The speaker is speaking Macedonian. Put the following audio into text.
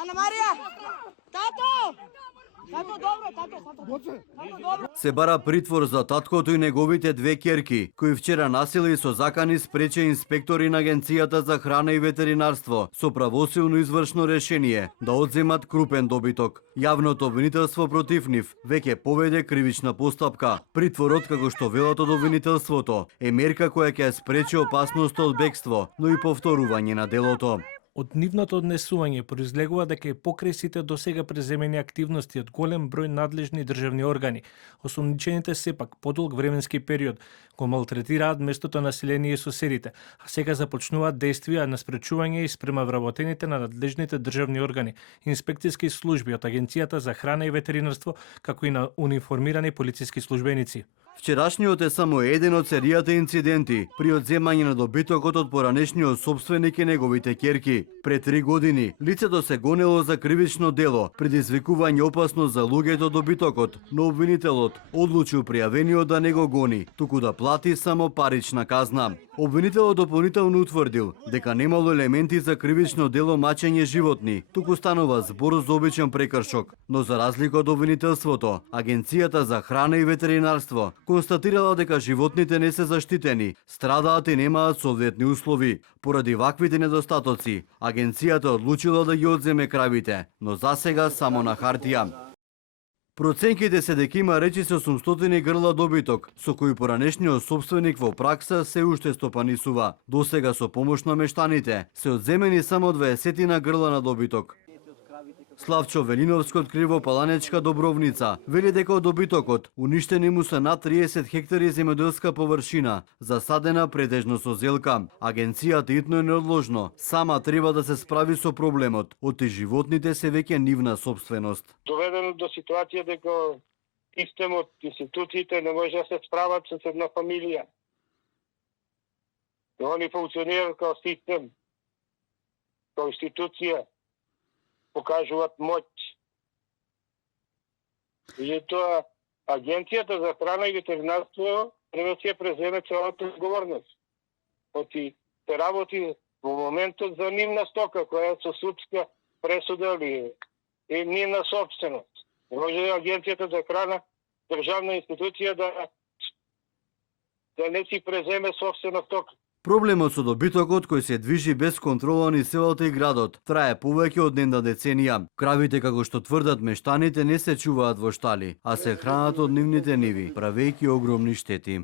Ана Марија! Тато! Тато, добро, тато, добро. Се бара притвор за таткото и неговите две ќерки, кои вчера насили со закани спрече инспектори на Агенцијата за храна и ветеринарство со правосилно извршно решение да одземат крупен добиток. Јавното обвинителство против нив веќе поведе кривична постапка. Притворот, како што велат од обвинителството, е мерка која ќе спречи опасноста од бегство, но и повторување на делото. Од нивното однесување произлегува дека и покрај сите досега преземени активности од голем број надлежни државни органи, осумничените сепак подолг временски период го малтретираат местото население и соседите, а сега започнуваат действија на спречување и спрема вработените на надлежните државни органи, инспекцијски служби од Агенцијата за храна и ветеринарство, како и на униформирани полициски службеници. Вчерашниот е само еден од серијата инциденти при одземање на добитокот од поранешниот собственик и неговите ќерки. Пред 3 години лицето се гонело за кривично дело, предизвикување опасност за луѓето од добитокот, но обвинителот одлучил пријавениот да не го гони, туку да плати само парична казна. Обвинителот дополнително утврдил дека немало елементи за кривично дело мачење животни, туку станува збор за обичен прекршок, но за разлика од обвинителството, Агенцијата за храна и ветеринарство констатирала дека животните не се заштитени, страдаат и немаат соодветни услови. Поради ваквите недостатоци, Агенцијата одлучила да ги одземе кравите, но засега само на хартија. Проценките се дека има речиси 800 грла добиток, со кои поранешниот собственик во пракса се уште стопанисува. Досега со помош на мештаните се одземени само 20 грла на добиток. Славчо Велиновски од Кривопаланечка Добровница вели дека од добитокот уништени му се над 30 хектари земјоделска површина, засадена претежно со зелка. Агенцијата итно и неодложно сама треба да се справи со проблемот, оти животните се веќе нивна собственост. Доведено до ситуација дека системот, институциите не може да се справат со една фамилија. Они функционираат како систем, како институција, покажуваат моќ. И тоа Агенцијата за храна и ветеринарство треба да се преземе целата одговорност. Оти се работи во моментот за нивна стока, која е со судска пресуда или е нивна собственост. Не може Агенцијата за храна, државна институција да не си преземе собствена стока. Проблемот со добитокот кој се движи без контрола низ селото и градот трае повеќе од една деценија. Кравите, како што тврдат мештаните, не се чуваат во штали, а се хранат од нивните ниви, правејќи огромни штети.